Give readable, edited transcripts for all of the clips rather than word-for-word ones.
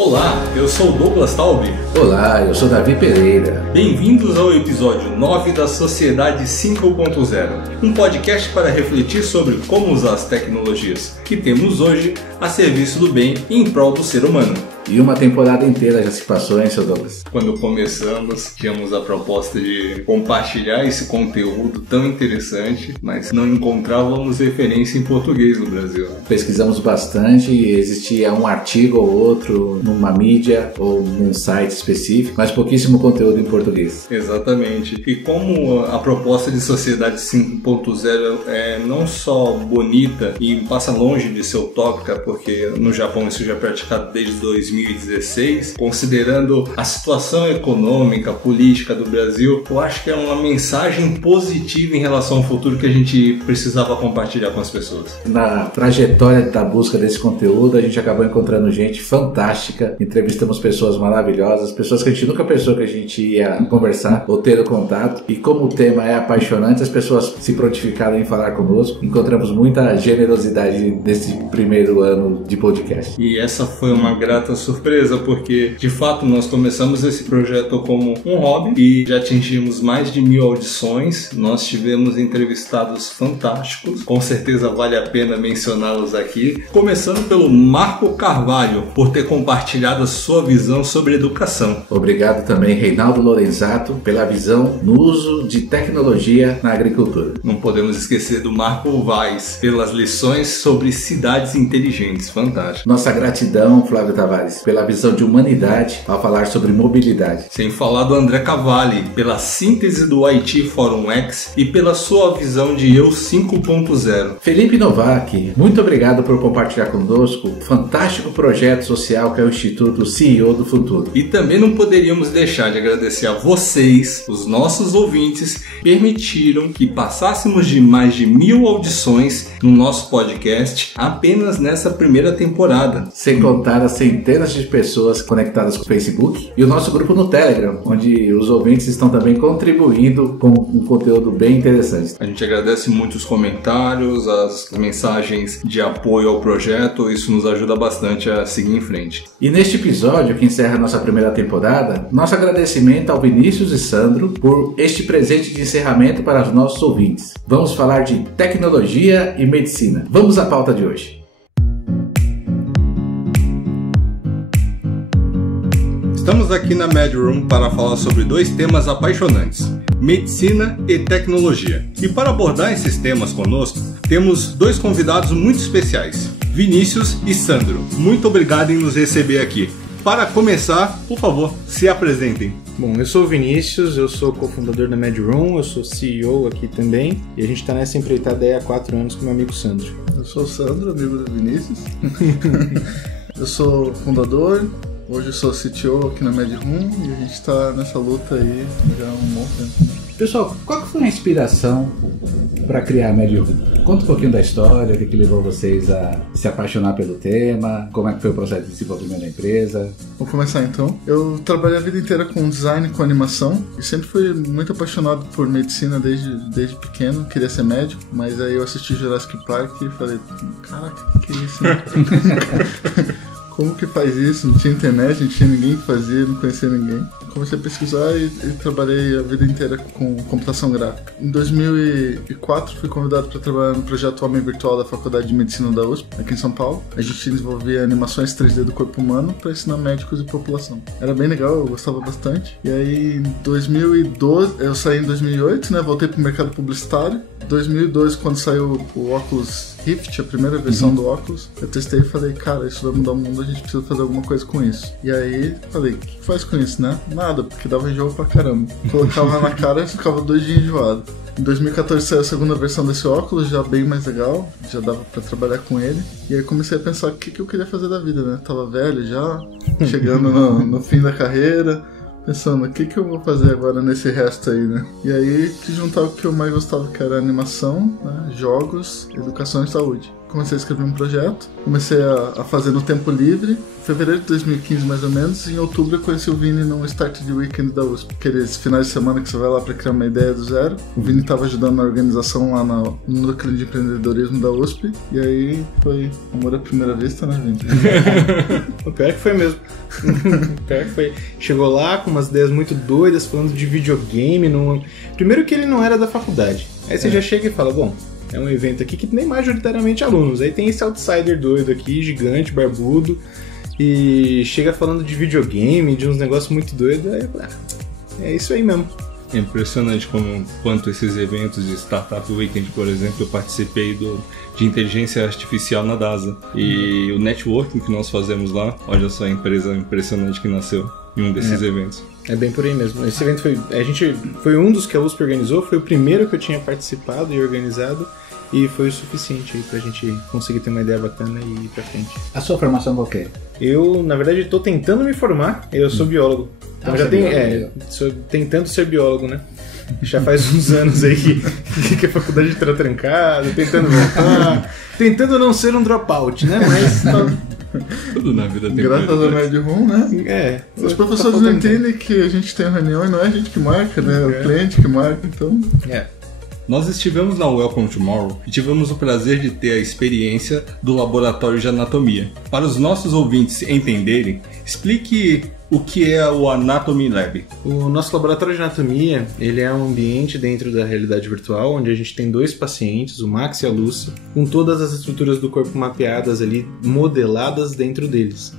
Olá, eu sou Douglas Taube. Olá, eu sou Davi Pereira. Bem-vindos ao episódio 9 da Sociedade 5.0, um podcast para refletir sobre como usar as tecnologias que temos hoje a serviço do bem e em prol do ser humano. E uma temporada inteira já se passou, hein, seu Douglas? Quando começamos, tínhamos a proposta de compartilhar esse conteúdo tão interessante, mas não encontrávamos referência em português no Brasil. Pesquisamos bastante e existia um artigo ou outro numa mídia ou num site específico, mas pouquíssimo conteúdo em português. Exatamente. E como a proposta de Sociedade 5.0 é não só bonita e passa longe de ser utópica, porque no Japão isso já é praticado desde 2016, considerando a situação econômica, política do Brasil, eu acho que é uma mensagem positiva em relação ao futuro que a gente precisava compartilhar com as pessoas. Na trajetória da busca desse conteúdo, a gente acabou encontrando gente fantástica, entrevistamos pessoas maravilhosas, pessoas que a gente nunca pensou que a gente ia conversar ou ter o contato, e como o tema é apaixonante, as pessoas se prontificaram em falar conosco, encontramos muita generosidade nesse primeiro ano de podcast. E essa foi uma grata surpresa, porque de fato nós começamos esse projeto como um hobby e já atingimos mais de 1000 audições. Nós tivemos entrevistados fantásticos, com certeza vale a pena mencioná-los aqui, começando pelo Marco Carvalho, por ter compartilhado a sua visão sobre educação. Obrigado também, Reinaldo Lorenzato, pela visão no uso de tecnologia na agricultura. Não podemos esquecer do Marco Vaz, pelas lições sobre cidades inteligentes. Fantástico. Nossa gratidão, Flávio Tavares, pela visão de humanidade ao falar sobre mobilidade. Sem falar do André Cavalli, pela síntese do IT Forum X e pela sua visão de Eu 5.0. Felipe Novak, muito obrigado por compartilhar conosco o fantástico projeto social que é o Instituto CEO do Futuro. E também não poderíamos deixar de agradecer a vocês, os nossos ouvintes, que permitiram que passássemos de mais de 1000 audições no nosso podcast apenas nessa primeira temporada. Sem contar as centenas de pessoas conectadas com o Facebook e o nosso grupo no Telegram, onde os ouvintes estão também contribuindo com um conteúdo bem interessante. A gente agradece muito os comentários, as mensagens de apoio ao projeto, isso nos ajuda bastante a seguir em frente. E neste episódio, que encerra a nossa primeira temporada, nosso agradecimento ao Vinícius e Sandro por este presente de encerramento para os nossos ouvintes. Vamos falar de tecnologia e medicina. Vamos à pauta de hoje. Estamos aqui na MedRoom para falar sobre dois temas apaixonantes: medicina e tecnologia. E para abordar esses temas conosco, temos dois convidados muito especiais, Vinícius e Sandro. Muito obrigado em nos receber aqui. Para começar, por favor, se apresentem. Bom, eu sou o Vinícius, eu sou cofundador da MedRoom, eu sou CEO aqui também, e a gente está nessa empreitada aí há 4 anos com meu amigo Sandro. Eu sou o Sandro, amigo do Vinícius. Eu sou fundador. Hoje eu sou CTO aqui na MedRoom e a gente está nessa luta aí já há um bom tempo. Pessoal, qual que foi a inspiração para criar a MedRoom? Conta um pouquinho da história, o que levou vocês a se apaixonar pelo tema, como é que foi o processo de desenvolvimento da empresa. Vou começar então. Eu trabalhei a vida inteira com design, com animação e sempre fui muito apaixonado por medicina desde pequeno, queria ser médico, mas aí eu assisti Jurassic Park e falei, caraca, que isso, né? Como que faz isso? Não tinha internet, não tinha ninguém que fazia, não conhecia ninguém. Comecei a pesquisar e trabalhei a vida inteira com computação gráfica. Em 2004 fui convidado para trabalhar no projeto Homem Virtual da Faculdade de Medicina da USP, aqui em São Paulo. A gente desenvolvia animações 3D do corpo humano para ensinar médicos e população. Era bem legal, eu gostava bastante. E aí em 2012, eu saí em 2008, né? Voltei pro mercado publicitário. Em 2012, quando saiu o Oculus Rift, a primeira versão do óculos, eu testei e falei, cara, isso vai mudar o mundo, a gente precisa fazer alguma coisa com isso. E aí, falei, o que faz com isso, né? Nada, porque dava enjoo pra caramba. Colocava na cara e ficava 2 dias enjoado. Em 2014 saiu a segunda versão desse óculos, já bem mais legal, já dava pra trabalhar com ele. E aí comecei a pensar o que eu queria fazer da vida, né? Tava velho já, chegando no fim da carreira, pensando, o que eu vou fazer agora nesse resto aí, né? E aí quis juntar o que eu mais gostava, que era animação, né? Jogos, educação e saúde. comecei a escrever um projeto, comecei a fazer no tempo livre, em fevereiro de 2015 mais ou menos, e em outubro eu conheci o Vini no Start the Weekend da USP, aqueles finais de semana que você vai lá para criar uma ideia do zero. O Vini estava ajudando na organização lá no núcleo de empreendedorismo da USP, e aí foi amor à primeira vista, né, Vini? O pior é que foi mesmo. O pior é que foi. Chegou lá com umas ideias muito doidas, falando de videogame. Primeiro que ele não era da faculdade. Aí você já chega e fala, bom, é um evento aqui que nem majoritariamente alunos. Aí tem esse outsider doido aqui, gigante, barbudo, e chega falando de videogame, de uns negócios muito doidos. Aí eu falei, é isso aí mesmo. É impressionante quanto esses eventos de Startup Weekend, por exemplo, eu participei de inteligência artificial na DASA. E o networking que nós fazemos lá, olha só a empresa impressionante que nasceu em um desses eventos. É bem por aí mesmo. Esse evento foi um dos que a USP organizou, foi o primeiro que eu tinha participado e organizado, e foi o suficiente aí pra gente conseguir ter uma ideia bacana e ir pra frente. A sua formação qual que é? Eu, na verdade, tô tentando me formar, eu sou biólogo. Então já sou tentando ser biólogo, né? Já faz uns anos aí que a faculdade tá trancada, tentando voltar, tentando não ser um dropout, né? Mas tudo na vida tem graças ao Mediroom, né? Os professores não entendem que a gente tem reunião e não é a gente que marca, né? É o cliente que marca, então... Nós estivemos na Welcome Tomorrow e tivemos o prazer de ter a experiência do laboratório de anatomia. Para os nossos ouvintes entenderem, explique o que é o Anatomy Lab. O nosso laboratório de anatomia, ele é um ambiente dentro da realidade virtual, onde a gente tem 2 pacientes, o Max e a Lucy, com todas as estruturas do corpo mapeadas ali, modeladas dentro deles.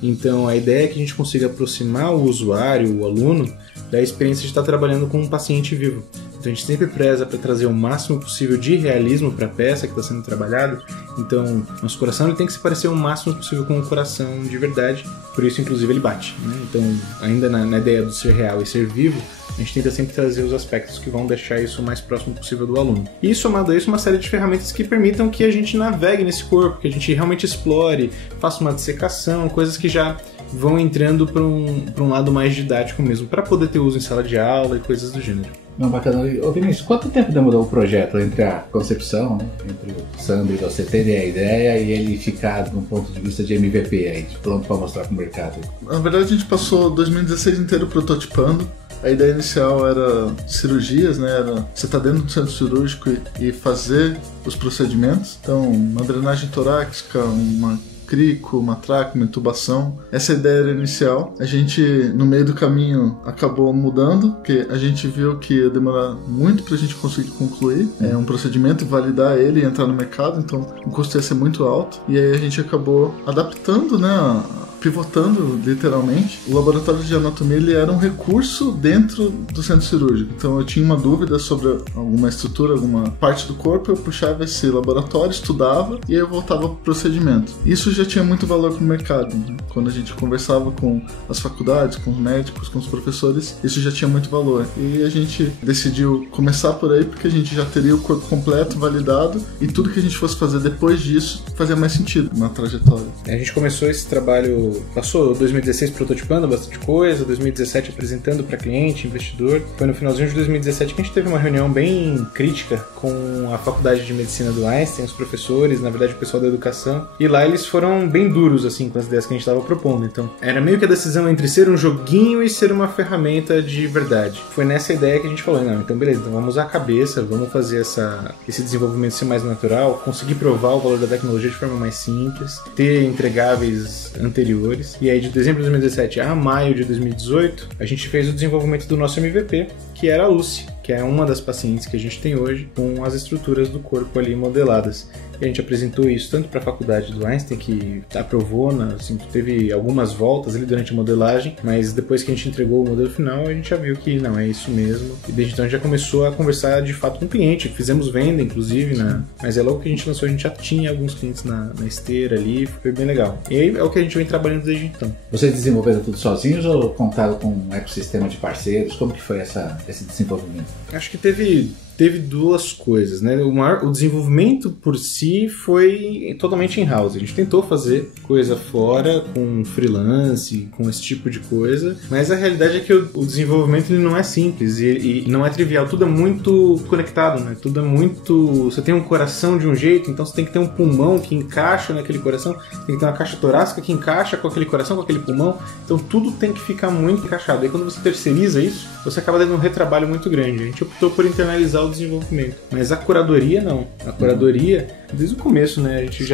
Então a ideia é que a gente consiga aproximar o usuário, o aluno, da experiência de estar trabalhando com um paciente vivo. Então a gente sempre preza para trazer o máximo possível de realismo para a peça que está sendo trabalhada. Então nosso coração ele tem que se parecer o máximo possível com o coração de verdade, por isso inclusive ele bate, né? Então ainda na ideia do ser real e ser vivo, a gente tenta sempre trazer os aspectos que vão deixar isso o mais próximo possível do aluno. E somado a isso, uma série de ferramentas que permitam que a gente navegue nesse corpo, que a gente realmente explore, faça uma dissecação, coisas que já vão entrando para um lado mais didático mesmo, para poder ter uso em sala de aula e coisas do gênero. Não, bacana. Ô Vinícius, quanto tempo demorou o projeto entre a concepção, né, entre o Sandro e você terem a ideia e ele ficar de um ponto de vista de MVP aí, de pronto para mostrar para o mercado? Na verdade a gente passou 2016 inteiro prototipando. A ideia inicial era cirurgias, né? Era você estar dentro do centro cirúrgico e fazer os procedimentos. Então, uma drenagem torácica, uma crico, uma traque, uma intubação. Essa ideia era inicial. A gente, no meio do caminho, acabou mudando, porque a gente viu que ia demorar muito pra gente conseguir concluir um procedimento e validar ele e entrar no mercado, então o custo ia ser muito alto. E aí a gente acabou adaptando, né? Pivotando, literalmente. O laboratório de anatomia ele era um recurso dentro do centro cirúrgico. Então eu tinha uma dúvida sobre alguma estrutura, alguma parte do corpo, eu puxava esse laboratório, estudava e aí eu voltava para o procedimento. Isso já tinha muito valor para o mercado, né? Quando a gente conversava com as faculdades, com os médicos, com os professores, isso já tinha muito valor. E a gente decidiu começar por aí porque a gente já teria o corpo completo, validado, e tudo que a gente fosse fazer depois disso fazia mais sentido na trajetória. A gente começou esse trabalho, passou 2016 prototipando bastante coisa, 2017 apresentando para cliente, investidor. Foi no finalzinho de 2017 que a gente teve uma reunião bem crítica com a Faculdade de Medicina do Einstein, os professores, na verdade o pessoal da educação, e lá eles foram bem duros assim com as ideias que a gente estava propondo. Então era meio que a decisão entre ser um joguinho e ser uma ferramenta de verdade. Foi nessa ideia que a gente falou, não, então beleza, então vamos usar a cabeça, vamos fazer esse desenvolvimento ser mais natural, conseguir provar o valor da tecnologia de forma mais simples, ter entregáveis anteriores. E aí de dezembro de 2017 a maio de 2018 a gente fez o desenvolvimento do nosso MVP, que era a Lucy, que é uma das pacientes que a gente tem hoje com as estruturas do corpo ali modeladas. E a gente apresentou isso tanto para a faculdade do Einstein, que aprovou, assim, teve algumas voltas ali durante a modelagem, mas depois que a gente entregou o modelo final, a gente já viu que não, é isso mesmo. E desde então a gente já começou a conversar de fato com o cliente, fizemos venda inclusive, mas logo que a gente lançou a gente já tinha alguns clientes na esteira ali, foi bem legal. E aí é o que a gente vem trabalhando desde então. Vocês desenvolveram tudo sozinhos ou contaram com um ecossistema de parceiros? Como que foi esse desenvolvimento? Acho que teve teve duas coisas, né? O desenvolvimento por si foi totalmente in-house. A gente tentou fazer coisa fora, com freelance, com esse tipo de coisa, mas a realidade é que o desenvolvimento ele não é simples e não é trivial. Tudo é muito conectado, né? Tudo é muito... Você tem um coração de um jeito, então você tem que ter um pulmão que encaixa naquele coração, tem que ter uma caixa torácica que encaixa com aquele coração, com aquele pulmão, então tudo tem que ficar muito encaixado. E quando você terceiriza isso, você acaba dando um retrabalho muito grande. A gente optou por internalizar o desenvolvimento. Mas a curadoria não. A curadoria, desde o começo, né? A gente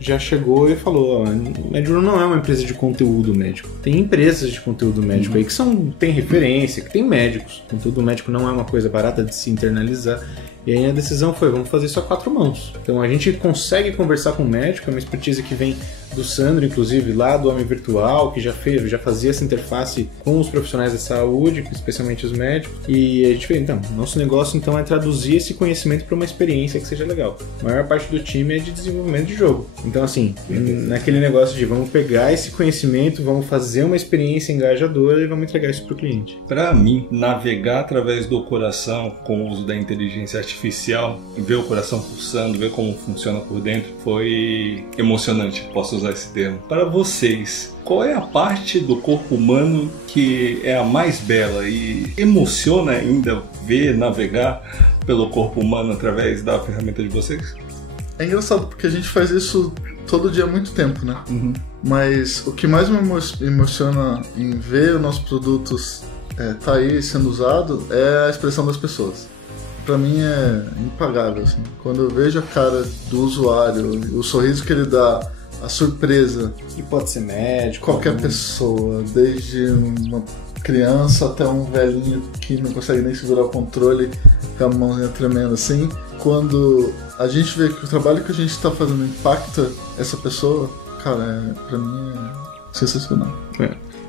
já chegou e falou, ó, a MedRule não é uma empresa de conteúdo médico. Tem empresas de conteúdo médico aí que tem referência, que tem médicos. O conteúdo médico não é uma coisa barata de se internalizar. E aí a decisão foi, vamos fazer isso a 4 mãos. Então a gente consegue conversar com o médico, é uma expertise que vem do Sandro, inclusive, lá do Homem Virtual, que já fazia essa interface com os profissionais da saúde, especialmente os médicos. E a gente fez, então, nosso negócio então é traduzir esse conhecimento para uma experiência que seja legal. A maior parte do time é de desenvolvimento de jogo. Então, assim, naquele negócio de vamos pegar esse conhecimento, vamos fazer uma experiência engajadora e vamos entregar isso para o cliente. Para mim, navegar através do coração com o uso da inteligência artificial, ver o coração pulsando, ver como funciona por dentro, foi emocionante, posso usar esse termo. Para vocês, qual é a parte do corpo humano que é a mais bela e emociona ainda ver navegar pelo corpo humano através da ferramenta de vocês? É engraçado porque a gente faz isso todo dia há muito tempo, né? Mas o que mais me emociona em ver os nossos produtos tá aí sendo usado é a expressão das pessoas. Pra mim é impagável, assim. Quando eu vejo a cara do usuário, o sorriso que ele dá, a surpresa. E pode ser médico. Qualquer pessoa, desde uma criança até um velhinho que não consegue nem segurar o controle com a mãozinha tremendo assim. Quando a gente vê que o trabalho que a gente está fazendo impacta essa pessoa, cara, pra mim é sensacional.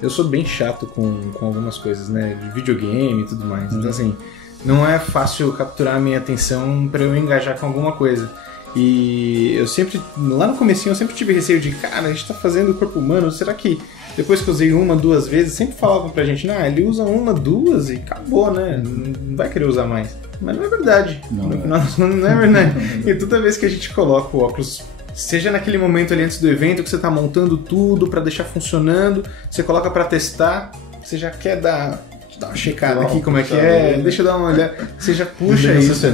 Eu sou bem chato com algumas coisas, né? De videogame e tudo mais. Então, assim, não é fácil capturar a minha atenção para eu engajar com alguma coisa. E eu sempre, lá no comecinho, eu sempre tive receio de, cara, a gente tá fazendo o corpo humano, será que depois que eu usei 1, 2 vezes, sempre falavam pra gente, ele usa 1, 2 e acabou, né? Não vai querer usar mais. Mas não é verdade. No final não é verdade. E toda vez que a gente coloca o óculos, seja naquele momento ali antes do evento que você tá montando tudo pra deixar funcionando, você coloca pra testar, você já quer dar uma checada aqui como é que é, deixa eu dar uma olhada, você já puxa isso.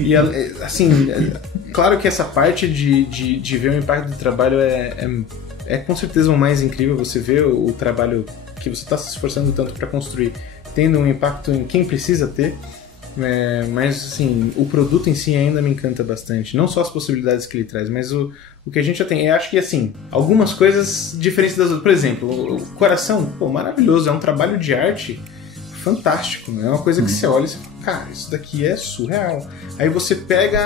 E assim, claro que essa parte de ver o impacto do trabalho é com certeza o mais incrível, você vê o trabalho que você está se esforçando tanto para construir, tendo um impacto em quem precisa ter, mas assim, o produto em si ainda me encanta bastante, não só as possibilidades que ele traz, mas o que a gente já tem. Eu acho que assim, algumas coisas diferentes das outras, por exemplo, o coração, maravilhoso, é um trabalho de arte fantástico, é uma coisa que você olha e você fala, cara, isso daqui é surreal. Aí você pega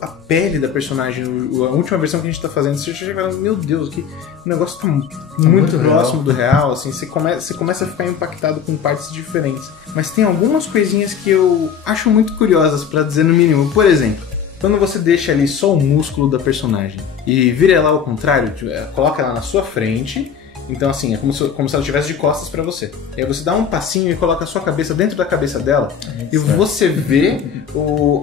a pele da personagem, a última versão que a gente tá fazendo, você chega e fala, meu Deus, que o negócio tá muito próximo do real, assim, você começa a ficar impactado com partes diferentes. Mas tem algumas coisinhas que eu acho muito curiosas, pra dizer no mínimo. Por exemplo, quando você deixa ali só o músculo da personagem e vira ela ao contrário, coloca ela na sua frente. Então assim, é como se ela estivesse de costas pra você. E aí você dá um passinho e coloca a sua cabeça dentro da cabeça dela. E você vê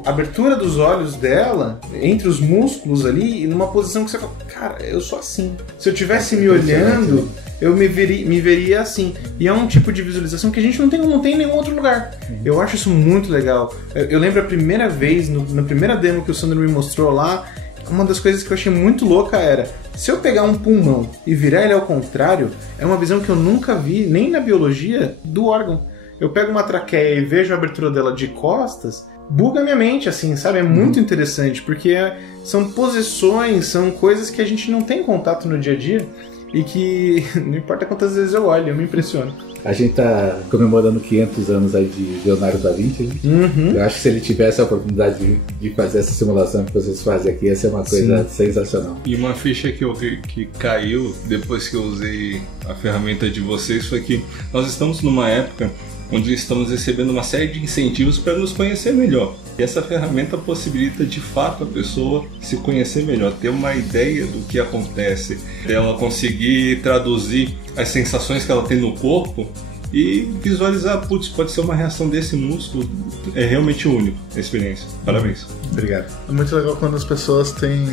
a abertura dos olhos dela entre os músculos ali, numa posição que você fala, cara, eu sou assim. Se eu estivesse me olhando, eu me veria assim. E é um tipo de visualização que a gente não tem em nenhum outro lugar. Eu acho isso muito legal. Eu lembro a primeira vez, na primeira demo que o Sandro me mostrou lá, uma das coisas que eu achei muito louca era, se eu pegar um pulmão e virar ele ao contrário, é uma visão que eu nunca vi, nem na biologia, do órgão. Eu pego uma traqueia e vejo a abertura dela de costas, buga minha mente, assim, sabe? É muito interessante, porque são posições, são coisas que a gente não tem contato no dia a dia e que, não importa quantas vezes eu olho, eu me impressiono. A gente tá comemorando 500 anos aí de Leonardo da Vinci, né? Eu acho que se ele tivesse a oportunidade de fazer essa simulação que vocês fazem aqui, ia ser uma coisa sensacional. E uma ficha que eu vi que caiu depois que eu usei a ferramenta de vocês foi que nós estamos numa época onde estamos recebendo uma série de incentivos para nos conhecer melhor. E essa ferramenta possibilita de fato a pessoa se conhecer melhor, ter uma ideia do que acontece, ela conseguir traduzir as sensações que ela tem no corpo e visualizar, putz, pode ser uma reação desse músculo, é realmente único a experiência. Parabéns. Obrigado. É muito legal quando as pessoas têm...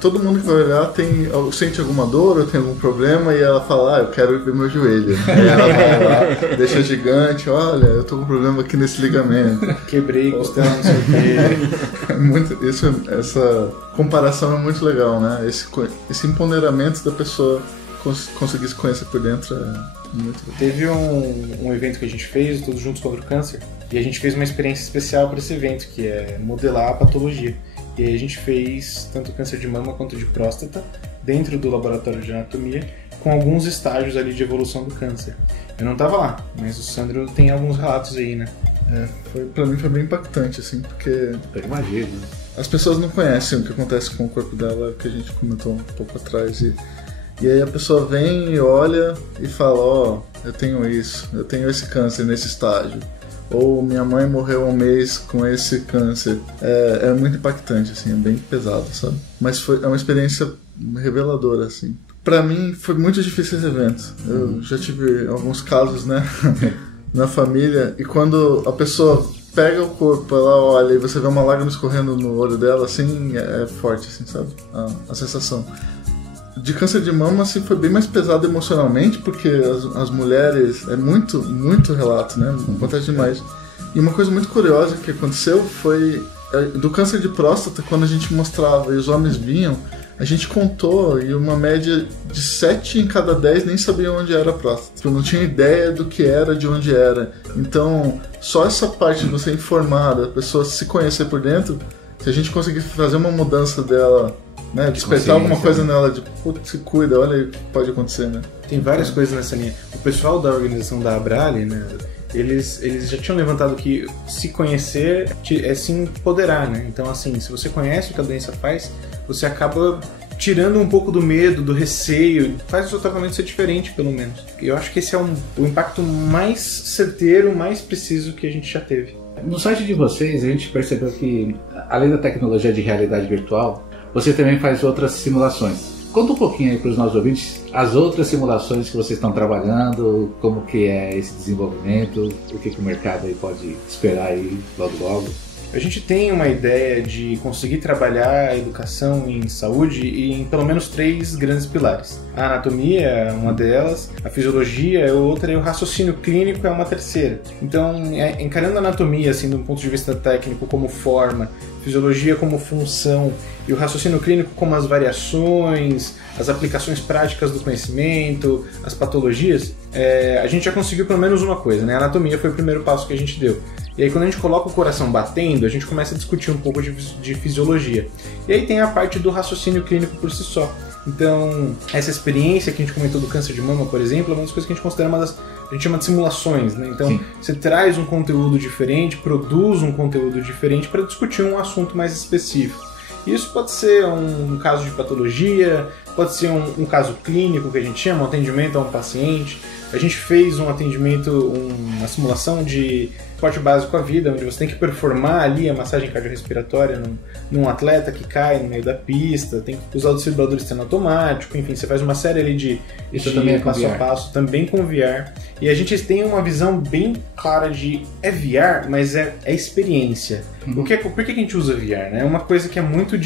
Todo mundo que vai olhar sente alguma dor ou tem algum problema e ela fala, eu quero ver meu joelho. Aí ela vai lá, deixa gigante, olha, eu tô com um problema aqui nesse ligamento. Quebrei, costela, não sei o quê. Essa comparação é muito legal, né? Esse empoderamento da pessoa conseguir se conhecer por dentro é muito legal. Teve um evento que a gente fez, todos juntos contra o câncer, e a gente fez uma experiência especial para esse evento, que é modelar a patologia. E aí a gente fez tanto câncer de mama quanto de próstata dentro do laboratório de anatomia, com alguns estágios ali de evolução do câncer. Eu não estava lá, mas o Sandro tem alguns relatos aí, né? Pra mim foi bem impactante, assim, porque... Eu imagino. As pessoas não conhecem o que acontece com o corpo dela, que a gente comentou um pouco atrás. E aí a pessoa vem e olha e fala, eu tenho isso, eu tenho esse câncer nesse estágio. Ou minha mãe morreu há um mês com esse câncer. É muito impactante, assim, é bem pesado, sabe? Mas é uma experiência reveladora, assim. Pra mim foi muito difícil esse evento. Eu já tive alguns casos, né, na família, e quando a pessoa pega o corpo, ela olha e você vê uma lágrima escorrendo no olho dela, assim, é forte, assim, sabe? A sensação. De câncer de mama, assim, foi bem mais pesado emocionalmente, porque as mulheres... É muito, muito relato, né? Acontece demais. E uma coisa muito curiosa que aconteceu foi... Do câncer de próstata, quando a gente mostrava e os homens vinham, a gente contou e uma média de 7 em cada 10 nem sabiam onde era a próstata. Eu não tinha ideia do que era, de onde era. Então, só essa parte de você informar, da pessoa se conhecer por dentro, se a gente conseguir fazer uma mudança dela... Né, despertar alguma coisa nela de putz, se cuida, olha aí o que pode acontecer, né? Tem várias coisas nessa linha. O pessoal da organização da Abrale, né, eles já tinham levantado que se conhecer é se empoderar, né? Então, assim, se você conhece o que a doença faz, você acaba tirando um pouco do medo, do receio, faz o seu tratamento ser diferente, pelo menos. Eu acho que esse é o impacto mais certeiro, mais preciso que a gente já teve. No site de vocês, a gente percebeu que, além da tecnologia de realidade virtual, você também faz outras simulações. Conta um pouquinho aí para os nossos ouvintes as outras simulações que vocês estão trabalhando, como que é esse desenvolvimento, o que o mercado aí pode esperar aí logo logo. A gente tem uma ideia de conseguir trabalhar a educação em saúde em pelo menos 3 grandes pilares. A anatomia é uma delas, a fisiologia é outra e o raciocínio clínico é uma terceira. Então, encarando a anatomia assim, do ponto de vista técnico como forma, fisiologia como função e o raciocínio clínico como as variações, as aplicações práticas do conhecimento, as patologias, a gente já conseguiu pelo menos uma coisa, né? A anatomia foi o primeiro passo que a gente deu. E aí quando a gente coloca o coração batendo, a gente começa a discutir um pouco de fisiologia. E aí tem a parte do raciocínio clínico por si só. Então, essa experiência que a gente comentou do câncer de mama, por exemplo, é uma das coisas que a gente considera a gente chama de simulações, né? Então, sim, você traz um conteúdo diferente, produz um conteúdo diferente para discutir um assunto mais específico. Isso pode ser um caso de patologia, pode ser um caso clínico que a gente chama, um atendimento a um paciente. A gente fez um atendimento, uma simulação de esporte básico à vida, onde você tem que performar ali a massagem cardiorrespiratória num atleta que cai no meio da pista, tem que usar o desfibrilador externo automático, enfim, você faz uma série ali de também é passo a passo, também com VR. E a gente tem uma visão bem clara de VR, mas é experiência. Por que a gente usa VR? Né? É uma coisa que é muito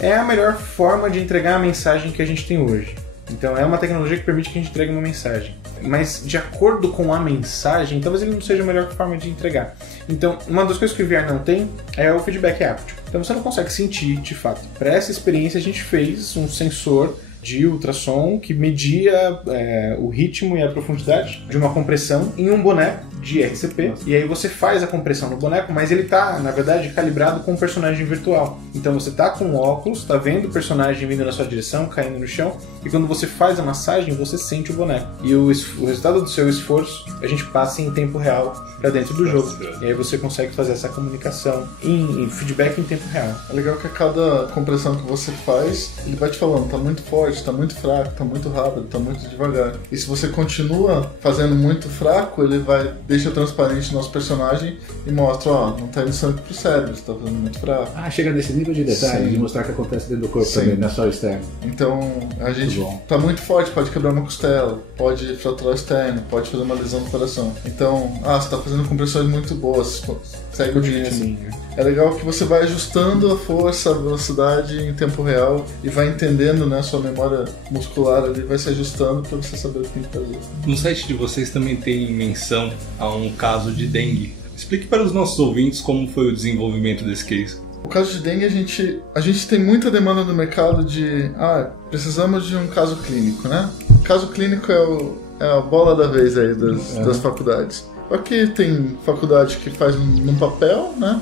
é a melhor forma de entregar a mensagem que a gente tem hoje. Então é uma tecnologia que permite que a gente entregue uma mensagem. Mas de acordo com a mensagem, talvez ele não seja a melhor forma de entregar. Então, uma das coisas que o VR não tem é o feedback áptico. Então você não consegue sentir de fato. Para essa experiência a gente fez um sensor de ultrassom que media o ritmo e a profundidade de uma compressão em um boneco de RCP. Nossa. E aí você faz a compressão no boneco, mas ele está, na verdade, calibrado com um personagem virtual. Então você está com o óculos, está vendo o personagem vindo na sua direção, caindo no chão, e quando você faz a massagem, você sente o boneco. E o resultado do seu esforço, a gente passa em tempo real para dentro do jogo. E aí você consegue fazer essa comunicação em feedback em tempo real. É legal que a cada compressão que você faz, ele vai te falando, tá muito forte, tá muito fraco, tá muito rápido, tá muito devagar. E se você continua fazendo muito fraco, ele vai deixa transparente o nosso personagem e mostra, ó, não tá indo sangue pro cérebro, você tá fazendo muito fraco. Chega nesse nível de detalhe, Sim. de mostrar o que acontece dentro do corpo Sim. também, não é só o externo. Então, a gente tá muito forte, pode quebrar uma costela, pode fraturar o externo, pode fazer uma lesão no coração. Então, você tá fazendo compressões muito boas, segue o ritmo. Assim, né? É legal que você vai ajustando a força, a velocidade em tempo real e vai entendendo, né, sua memória muscular ali vai se ajustando para você saber o que tem que fazer. No site de vocês também tem menção a um caso de dengue. Explique para os nossos ouvintes como foi o desenvolvimento desse case. O caso de dengue, a gente tem muita demanda no mercado de precisamos de um caso clínico, né? O caso clínico é a bola da vez aí das faculdades. Aqui tem faculdade que faz num papel, né?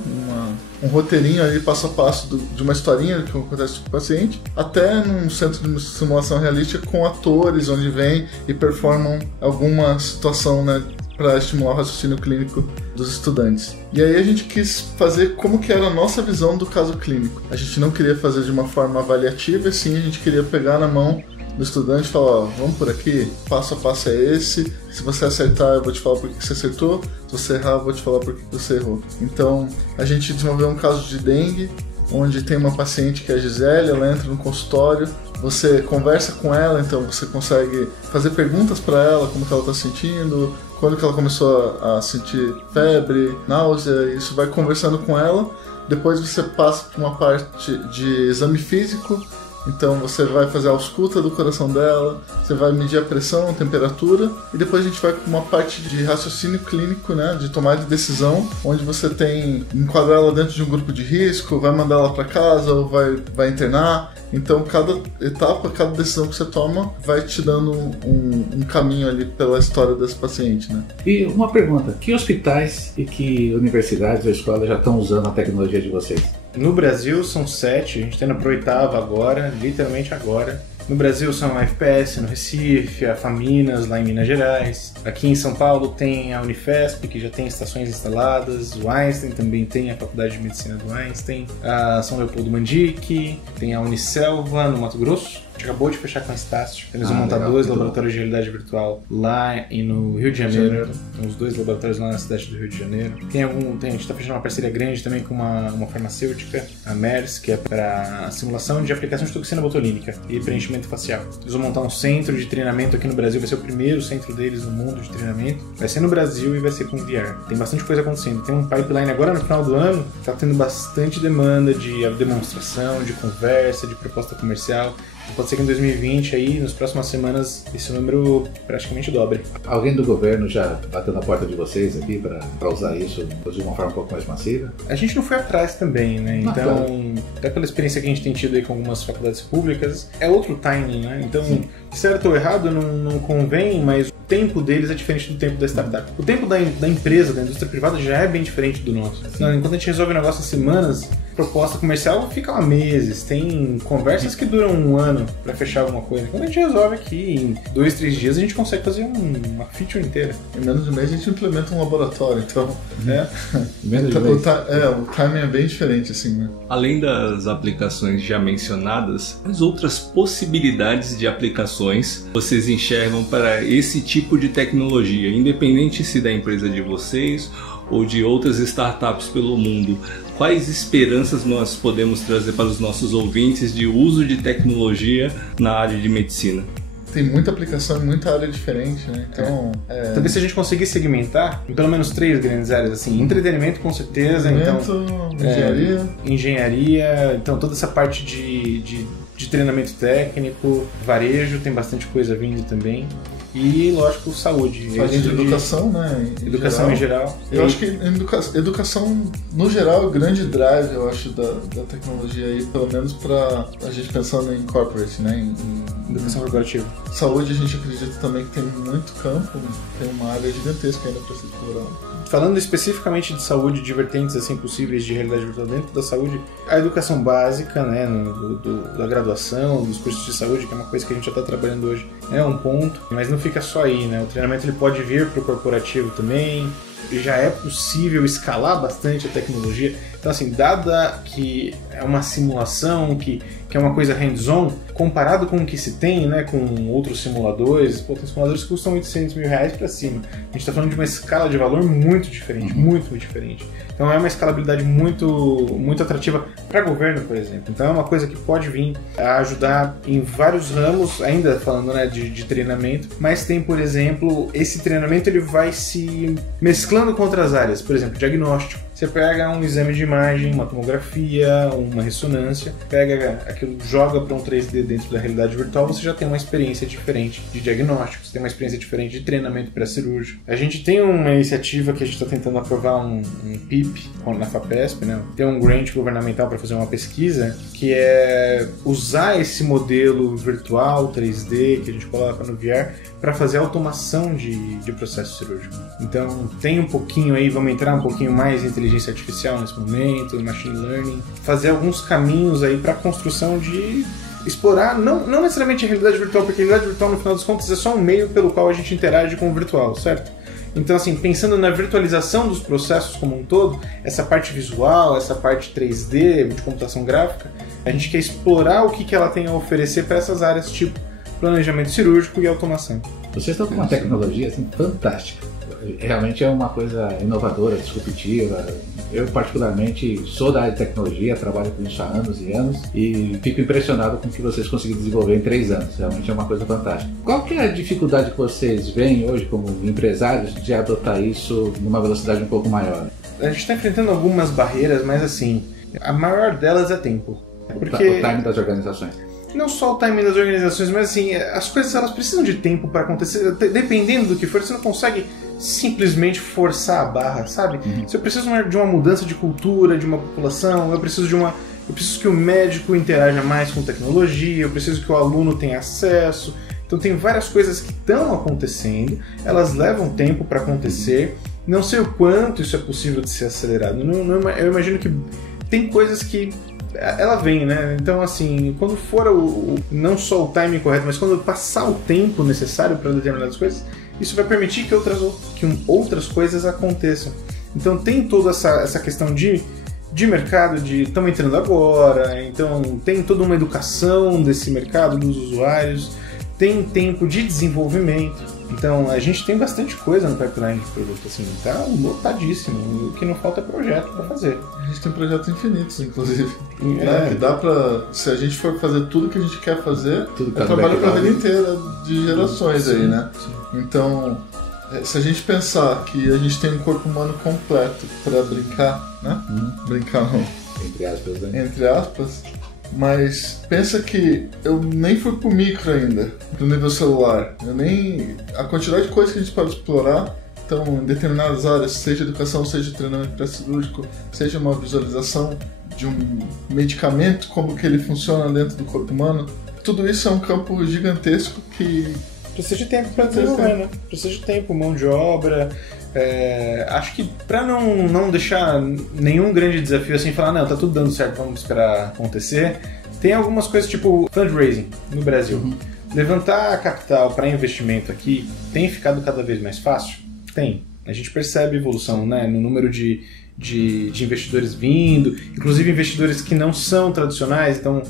Um roteirinho ali, passo a passo de uma historinha que acontece com o paciente, até num centro de simulação realística com atores, onde vêm e performam alguma situação, né, para estimular o raciocínio clínico dos estudantes. E aí a gente quis fazer como que era a nossa visão do caso clínico. A gente não queria fazer de uma forma avaliativa, sim, a gente queria pegar na mão do estudante e falar, vamos por aqui, passo a passo é esse, se você acertar eu vou te falar por que você acertou, se você errar eu vou te falar por que você errou. Então a gente desenvolveu um caso de dengue, onde tem uma paciente que é a Gisele, ela entra no consultório, você conversa com ela, então você consegue fazer perguntas para ela, como que ela está sentindo, quando que ela começou a sentir febre, náusea, isso vai conversando com ela, depois você passa por uma parte de exame físico. Então você vai fazer a ausculta do coração dela, você vai medir a pressão, a temperatura, e depois a gente vai para uma parte de raciocínio clínico, né, de tomada de decisão, onde você tem enquadrar ela dentro de um grupo de risco, vai mandar ela para casa ou vai internar. Então cada etapa, cada decisão que você toma vai te dando um caminho ali pela história desse paciente, né? E uma pergunta, que hospitais e que universidades ou escolas já estão usando a tecnologia de vocês? No Brasil são 7, a gente está indo para o 8º agora, literalmente agora. No Brasil são a FPS no Recife, a Faminas lá em Minas Gerais. Aqui em São Paulo tem a Unifesp, que já tem estações instaladas. O Einstein também tem a Faculdade de Medicina do Einstein. A São Leopoldo Mandique, tem a Unicelva no Mato Grosso. A gente acabou de fechar com a Estácio. Eles vão montar legal, 2 laboratórios de realidade virtual lá e no Rio de Janeiro. Tem os 2 laboratórios lá na cidade do Rio de Janeiro. A gente está fechando uma parceria grande também com uma farmacêutica, a MERS, que é para simulação de aplicação de toxina botulínica e preenchimento facial. Eles vão montar um centro de treinamento aqui no Brasil, vai ser o primeiro centro deles no mundo de treinamento. Vai ser no Brasil e vai ser com VR. Tem bastante coisa acontecendo. Tem um pipeline agora no final do ano, está tendo bastante demanda de demonstração, de conversa, de proposta comercial. Pode ser que em 2020, aí, nas próximas semanas, esse número praticamente dobre. Alguém do governo já bateu na porta de vocês aqui para usar isso de uma forma um pouco mais massiva? A gente não foi atrás também, né? Então, até pela experiência que a gente tem tido aí com algumas faculdades públicas, é outro timing, né? Então, certo ou errado, não convém, mas o tempo deles é diferente do tempo da startup. O tempo da empresa, da indústria privada, já é bem diferente do nosso. Não, enquanto a gente resolve o negócio em semanas, proposta comercial fica lá meses. Tem conversas que duram um ano para fechar alguma coisa. Quando a gente resolve aqui, em 2, 3 dias, a gente consegue fazer uma feature inteira. Em menos de um mês a gente implementa um laboratório, então... Menos de um mês. O timing é bem diferente, assim, né? Além das aplicações já mencionadas, quais outras possibilidades de aplicações vocês enxergam para esse tipo de tecnologia, independente se da empresa de vocês ou de outras startups pelo mundo? Quais esperanças nós podemos trazer para os nossos ouvintes de uso de tecnologia na área de medicina? Tem muita aplicação em muita área diferente, né? Então, Talvez se a gente conseguir segmentar em pelo menos 3 grandes áreas, assim, entretenimento com certeza, engenharia, então toda essa parte de treinamento técnico, varejo, tem bastante coisa vindo também. E, lógico, saúde. Educação, né? Educação em geral. Eu acho que educação, no geral, é o grande drive, eu acho, da tecnologia aí, pelo menos para a gente pensando em corporate, né? Em educação corporativa. Saúde, a gente acredita também que tem muito campo, tem uma área gigantesca ainda para ser explorada. Falando especificamente de saúde, de vertentes assim possíveis de realidade virtual dentro da saúde, a educação básica, né, da graduação, dos cursos de saúde, que é uma coisa que a gente já está trabalhando hoje, é um ponto, mas não fica só aí, né? O treinamento ele pode vir para o corporativo também, já é possível escalar bastante a tecnologia. Então, assim, dada que é uma simulação, que é uma coisa hands-on, comparado com o que se tem, né, com outros simuladores, tem simuladores que custam R$800 mil para cima. A gente está falando de uma escala de valor muito diferente, muito diferente. Então é uma escalabilidade muito atrativa para governo, por exemplo. Então é uma coisa que pode vir a ajudar em vários ramos, ainda falando, né, de treinamento, mas tem, por exemplo, esse treinamento ele vai se mesclando com outras áreas, por exemplo, diagnóstico. Você pega um exame de imagem, uma tomografia, uma ressonância, pega aquilo, joga para um 3D dentro da realidade virtual, você já tem uma experiência diferente de diagnóstico, você tem uma experiência diferente de treinamento pré-cirúrgico. A gente tem uma iniciativa que a gente está tentando aprovar um PIP na FAPESP, né? Tem um grant governamental para fazer uma pesquisa que é usar esse modelo virtual 3D que a gente coloca no VR para fazer automação de processo cirúrgico. Então tem um pouquinho aí, vamos entrar um pouquinho mais em inteligência artificial nesse momento, machine learning, fazer alguns caminhos aí para a construção de explorar, não necessariamente a realidade virtual, porque a realidade virtual no final das contas é só um meio pelo qual a gente interage com o virtual, certo? Então, assim, pensando na virtualização dos processos como um todo, essa parte visual, essa parte 3D, de computação gráfica, a gente quer explorar o que ela tem a oferecer para essas áreas, tipo planejamento cirúrgico e automação. Vocês estão com uma tecnologia assim, fantástica. Realmente é uma coisa inovadora, disruptiva. Eu, particularmente, sou da área de tecnologia, trabalho com isso há anos e anos e fico impressionado com o que vocês conseguiram desenvolver em 3 anos. Realmente é uma coisa fantástica. Qual que é a dificuldade que vocês veem hoje como empresários de adotar isso numa velocidade um pouco maior? A gente está enfrentando algumas barreiras, mas assim, a maior delas é tempo. Porque O time das organizações. Não só o timing das organizações, mas assim, as coisas elas precisam de tempo para acontecer. Dependendo do que for, você não consegue simplesmente forçar a barra, sabe? Se eu preciso de uma mudança de cultura, de uma população, eu preciso que o médico interaja mais com tecnologia, eu preciso que o aluno tenha acesso. Então tem várias coisas que estão acontecendo, elas levam tempo para acontecer. Não sei o quanto isso é possível de ser acelerado. Eu imagino que tem coisas que ela vem, né? Então, assim, quando for não só o timing correto, mas quando passar o tempo necessário para determinadas coisas, isso vai permitir que outras coisas aconteçam. Então, tem toda essa questão de mercado, estamos entrando agora, então tem toda uma educação desse mercado, dos usuários, tem tempo de desenvolvimento. Então, a gente tem bastante coisa no pipeline de produto, assim, tá lotadíssimo. O que não falta é projeto para fazer. A gente tem projetos infinitos, inclusive. Que dá pra, se a gente for fazer tudo que a gente quer fazer, é trabalho pra vida inteira de gerações aí, né? Sim. Então, se a gente pensar que a gente tem um corpo humano completo para brincar, né? Brincar não. Entre aspas, né? Entre aspas. Mas pensa que eu nem fui pro micro ainda, pro nível celular. A quantidade de coisas que a gente pode explorar, então, em determinadas áreas, seja educação, seja treinamento pré-cirúrgico, seja uma visualização de um medicamento, como que ele funciona dentro do corpo humano, tudo isso é um campo gigantesco que precisa de tempo para desenvolver, né? Precisa de tempo, mão de obra. Acho que para não deixar nenhum grande desafio assim, falar, não, tá tudo dando certo, vamos esperar acontecer, tem algumas coisas tipo fundraising no Brasil. Levantar capital para investimento aqui tem ficado cada vez mais fácil? Tem. A gente percebe evolução, né, no número de investidores vindo, inclusive investidores que não são tradicionais, então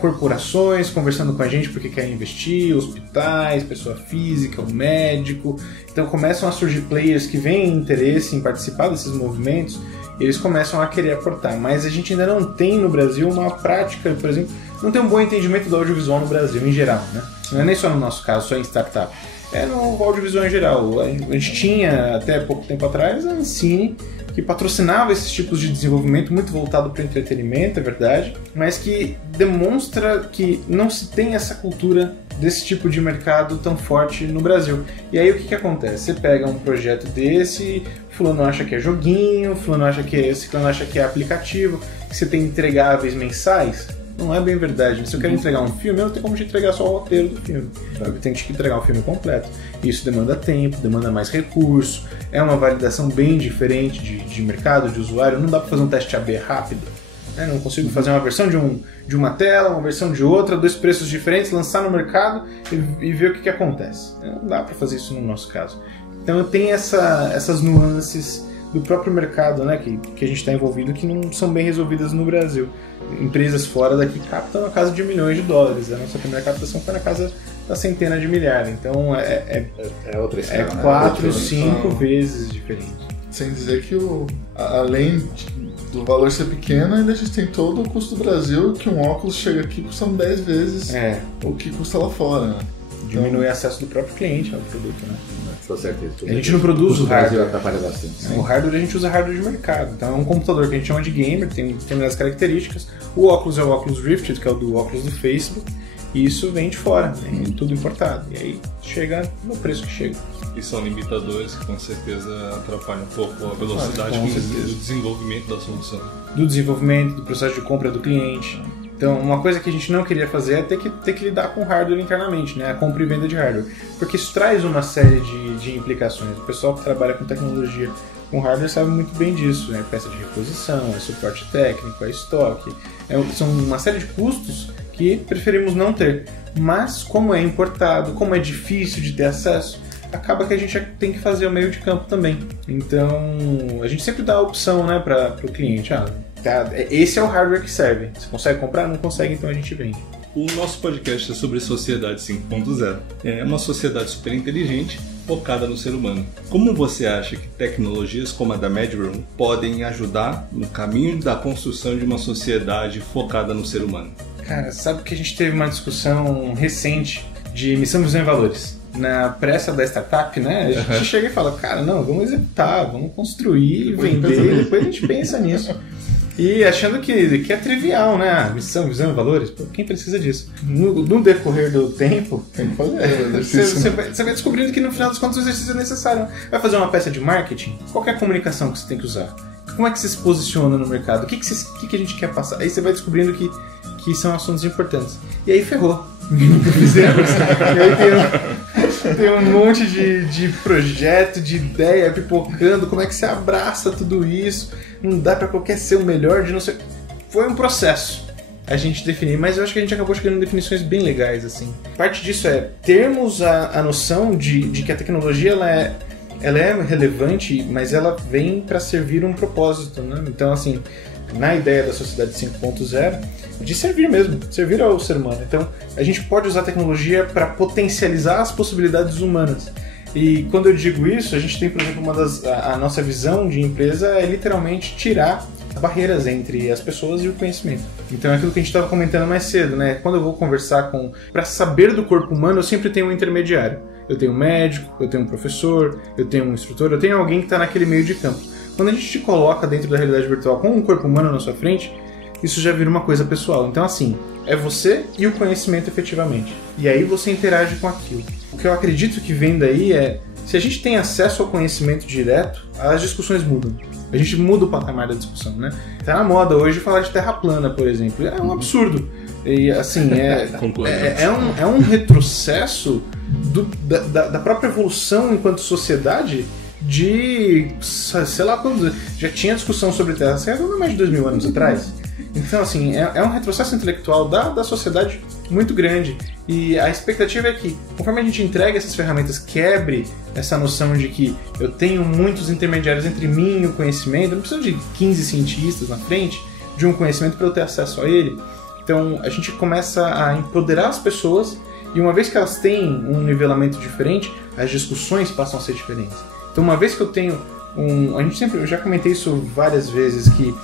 corporações conversando com a gente porque querem investir, hospitais, pessoa física, o médico. Então começam a surgir players que veem interesse em participar desses movimentos e eles começam a querer aportar. Mas a gente ainda não tem no Brasil uma prática, por exemplo, não tem um bom entendimento do audiovisual no Brasil em geral, né? Não é nem só no nosso caso, só em startup. É no audiovisual em geral. A gente tinha até pouco tempo atrás a Ancine, que patrocinava esses tipos de desenvolvimento muito voltado para o entretenimento, é verdade, mas que demonstra que não se tem essa cultura desse tipo de mercado tão forte no Brasil. E aí o que acontece? Você pega um projeto desse, fulano acha que é joguinho, fulano acha que é esse, fulano acha que é aplicativo, que você tem entregáveis mensais. Não é bem verdade. Se eu quero entregar um filme, eu não tenho como te entregar só o roteiro do filme. Eu tenho que entregar o filme completo. Isso demanda tempo, demanda mais recurso, é uma validação bem diferente de mercado, de usuário. Não dá para fazer um teste AB rápido. Né? Não consigo fazer uma versão de uma tela, uma versão de outra, 2 preços diferentes, lançar no mercado e ver o que acontece. Não dá para fazer isso no nosso caso. Então tem essas nuances do próprio mercado, né, que a gente está envolvido, que não são bem resolvidas no Brasil. Empresas fora daqui captam na casa de milhões de dólares. A nossa primeira captação foi na casa da centena de milhares. Então é outra escala, né? 4, 5 vezes diferente. Sem dizer que além do valor ser pequeno, ainda a gente tem todo o custo do Brasil, que um óculos chega aqui custando 10 vezes o que custa lá fora, né? Diminui o acesso do próprio cliente ao produto, né? Com certeza. A gente não produz o hardware. Atrapalha bastante. O hardware a gente usa hardware de mercado. Então é um computador que a gente chama de gamer, tem determinadas características. O óculos é o Oculus Rift, que é o do óculos do Facebook. E isso vem de fora, vem tudo importado. E aí chega no preço que chega. E são limitadores que com certeza atrapalham um pouco a velocidade do desenvolvimento da solução. Do desenvolvimento, do processo de compra do cliente. Então, uma coisa que a gente não queria fazer é ter que lidar com hardware internamente, né? A compra e venda de hardware. Porque isso traz uma série de implicações. O pessoal que trabalha com tecnologia, com hardware, sabe muito bem disso. É peça de reposição, é suporte técnico, é estoque. São uma série de custos que preferimos não ter. Mas, como é importado, como é difícil de ter acesso, acaba que a gente tem que fazer o meio de campo também. Então, a gente sempre dá a opção, né, para o cliente. Esse é o hardware que serve. Você consegue comprar? Não consegue, então a gente vende. O nosso podcast é sobre Sociedade 5.0. É uma sociedade super inteligente, focada no ser humano. Como você acha que tecnologias como a da MedRoom podem ajudar no caminho da construção de uma sociedade focada no ser humano? Cara, sabe que a gente teve uma discussão recente de missão, visão e valores. Na pressa da startup, né? A gente chega e fala, cara, não, vamos executar, vamos construir, vender, depois a gente pensa nisso. E achando que é trivial, né? Missão, visão e valores, pô, quem precisa disso? No decorrer do tempo, tem que fazer você vai descobrindo que no final das contas o exercício é necessário. Vai fazer uma peça de marketing? Qual é a comunicação que você tem que usar? Como é que você se posiciona no mercado? O que a gente quer passar? Aí você vai descobrindo que são assuntos importantes. E aí ferrou. Fizemos. E aí tem um monte de projeto, de ideia pipocando. Como é que você abraça tudo isso? Não dá pra qualquer ser o melhor de não ser... Foi um processo a gente definir, mas eu acho que a gente acabou chegando em definições bem legais, assim. Parte disso é termos a noção de que a tecnologia ela é relevante, mas ela vem para servir um propósito, né? Então, assim, na ideia da sociedade 5.0, de servir mesmo, servir ao ser humano. Então, a gente pode usar a tecnologia para potencializar as possibilidades humanas. E quando eu digo isso, a gente tem, por exemplo, a nossa visão de empresa é literalmente tirar barreiras entre as pessoas e o conhecimento. Então é aquilo que a gente estava comentando mais cedo, né? Quando eu vou conversar para saber do corpo humano, eu sempre tenho um intermediário. Eu tenho um médico, eu tenho um professor, eu tenho um instrutor, eu tenho alguém que está naquele meio de campo. Quando a gente te coloca dentro da realidade virtual com um corpo humano na sua frente, isso já vira uma coisa pessoal. Então, assim, é você e o conhecimento efetivamente. E aí você interage com aquilo. O que eu acredito que vem daí é, se a gente tem acesso ao conhecimento direto, as discussões mudam. A gente muda o patamar da discussão, né? Tá na moda hoje falar de terra plana, por exemplo. É um absurdo. E, assim, é um retrocesso da própria evolução enquanto sociedade de, sei lá, quando já tinha discussão sobre terra redonda mais de 2000 anos atrás. Então, assim, é um retrocesso intelectual da sociedade muito grande. E a expectativa é que, conforme a gente entrega essas ferramentas, quebre essa noção de que eu tenho muitos intermediários entre mim e o conhecimento. Eu não preciso de 15 cientistas na frente de um conhecimento para eu ter acesso a ele. Então, a gente começa a empoderar as pessoas e uma vez que elas têm um nivelamento diferente, as discussões passam a ser diferentes. Então, uma vez que eu tenho eu já comentei isso várias vezes, que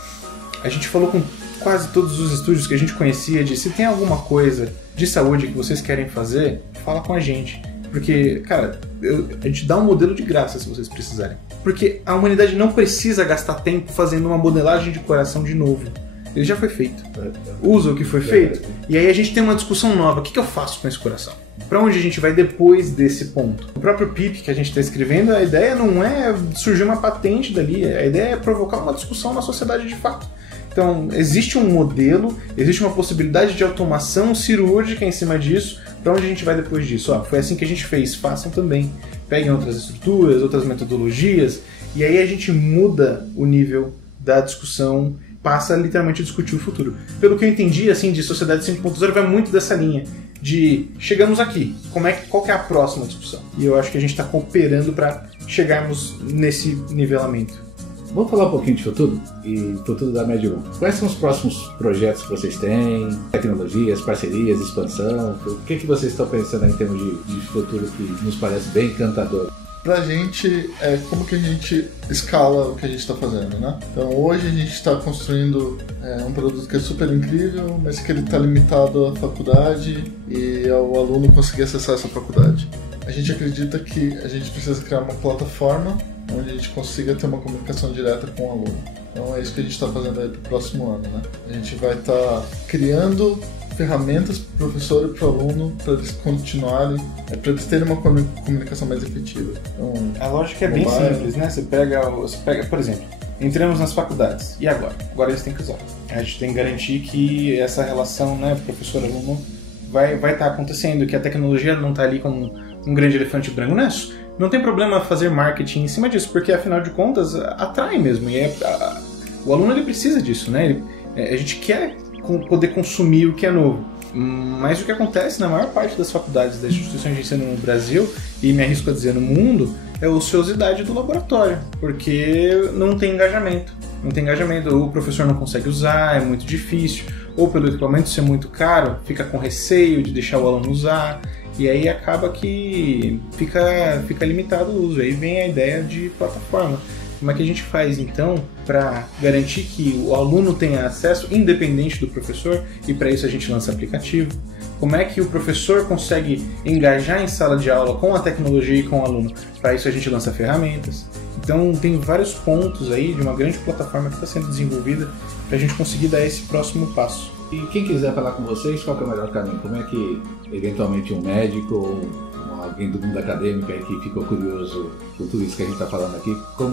a gente falou com quase todos os estúdios que a gente conhecia de se tem alguma coisa de saúde que vocês querem fazer, fala com a gente. Porque, cara, a gente dá um modelo de graça se vocês precisarem. Porque a humanidade não precisa gastar tempo fazendo uma modelagem de coração de novo. Ele já foi feito. Usa o que foi feito. E aí a gente tem uma discussão nova. O que eu faço com esse coração? Para onde a gente vai depois desse ponto? O próprio PIP que a gente está escrevendo, a ideia não é surgir uma patente dali. A ideia é provocar uma discussão na sociedade de fato. Então, existe um modelo, existe uma possibilidade de automação cirúrgica em cima disso. Para onde a gente vai depois disso? Foi assim que a gente fez, façam também. Peguem outras estruturas, outras metodologias, e aí a gente muda o nível da discussão, passa literalmente a discutir o futuro. Pelo que eu entendi, assim, de Sociedade 5.0 vai muito dessa linha de chegamos aqui, qual que é a próxima discussão? E eu acho que a gente está cooperando para chegarmos nesse nivelamento. Vamos falar um pouquinho de futuro e futuro da Med1. Quais são os próximos projetos que vocês têm? Tecnologias, parcerias, expansão? O que vocês estão pensando em termos de futuro que nos parece bem encantador? Pra gente, é como que a gente escala o que a gente está fazendo, né? Então hoje a gente está construindo um produto que é super incrível, mas que ele está limitado à faculdade e ao aluno conseguir acessar essa faculdade. A gente acredita que a gente precisa criar uma plataforma onde a gente consiga ter uma comunicação direta com o aluno. Então é isso que a gente está fazendo aí pro próximo ano, né? A gente vai estar criando ferramentas para o professor e para o aluno para eles continuarem, para eles terem uma comunicação mais efetiva. Então, a lógica é bem simples, né? Você pega, por exemplo, entramos nas faculdades. E agora? Agora eles têm que usar. A gente tem que garantir que essa relação, né, professor-aluno vai estar acontecendo, que a tecnologia não está ali como um grande elefante branco. Não tem problema fazer marketing em cima disso, porque afinal de contas atrai mesmo. E o aluno ele precisa disso, né? A gente quer poder consumir o que é novo. Mas o que acontece na maior parte das faculdades, das instituições de ensino no Brasil, e me arrisco a dizer no mundo, é a ociosidade do laboratório, porque não tem engajamento. Não tem engajamento, ou o professor não consegue usar, é muito difícil, ou pelo equipamento ser muito caro, fica com receio de deixar o aluno usar, e aí acaba que fica limitado o uso. Aí vem a ideia de plataforma. Como é que a gente faz, então, para garantir que o aluno tenha acesso independente do professor? E para isso a gente lança aplicativo. Como é que o professor consegue engajar em sala de aula com a tecnologia e com o aluno? Para isso a gente lança ferramentas. Então tem vários pontos aí de uma grande plataforma que está sendo desenvolvida para a gente conseguir dar esse próximo passo. E quem quiser falar com vocês, qual que é o melhor caminho? Como é que, eventualmente, um médico ou alguém do mundo acadêmico aí que ficou curioso por tudo isso que a gente está falando aqui, qual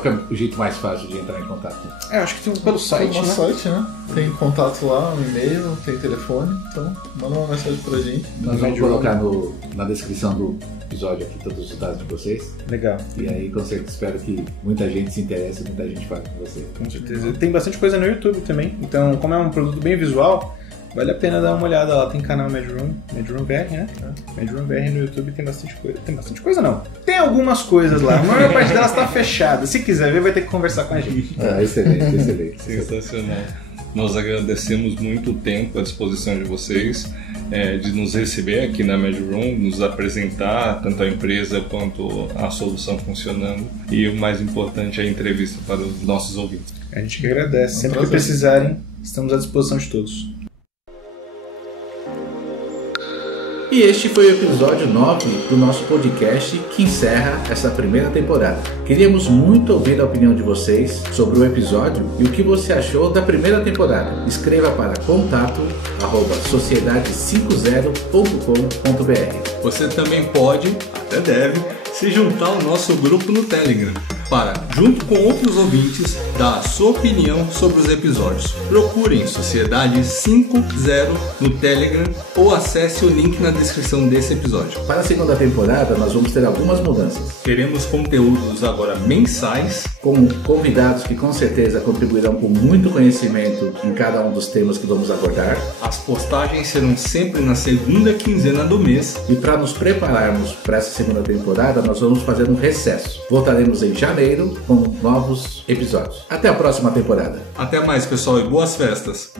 que é o jeito mais fácil de entrar em contato? Eu acho que tem pelo site, né? Site, né? Tem contato lá, um e-mail, tem telefone, então manda uma mensagem pra gente. Nós vamos colocar na descrição do episódio aqui todos os dados de vocês. Legal. E aí, com certeza, espero que muita gente se interesse, muita gente fale com você. Com certeza. Tem bastante coisa no YouTube também, então como é um produto bem visual, vale a pena dar uma olhada lá. Tem canal Med1 BR, né? Med1 BR no YouTube tem bastante coisa. Tem bastante coisa não. Tem algumas coisas lá. A maior parte delas está fechada. Se quiser ver, vai ter que conversar com a gente. Excelente. Sensacional. Nós agradecemos muito o tempo à disposição de vocês, de nos receber aqui na Med1, nos apresentar tanto a empresa quanto a solução funcionando e o mais importante, a entrevista para os nossos ouvintes. A gente que agradece. Sempre que precisarem, estamos à disposição de todos. E este foi o episódio 9 do nosso podcast que encerra essa primeira temporada. Queríamos muito ouvir a opinião de vocês sobre o episódio e o que você achou da primeira temporada. Escreva para contato@sociedade50.com.br. Você também pode, até deve, se juntar ao nosso grupo no Telegram para, junto com outros ouvintes, dar a sua opinião sobre os episódios. Procurem Sociedade 50 no Telegram ou acesse o link na descrição desse episódio. Para a segunda temporada, nós vamos ter algumas mudanças. Teremos conteúdos agora mensais, com convidados que com certeza contribuirão com muito conhecimento em cada um dos temas que vamos abordar. As postagens serão sempre na segunda quinzena do mês. E para nos prepararmos para essa segunda temporada, nós vamos fazer um recesso. Voltaremos em janeiro com novos episódios. Até a próxima temporada. Até mais, pessoal, e boas festas!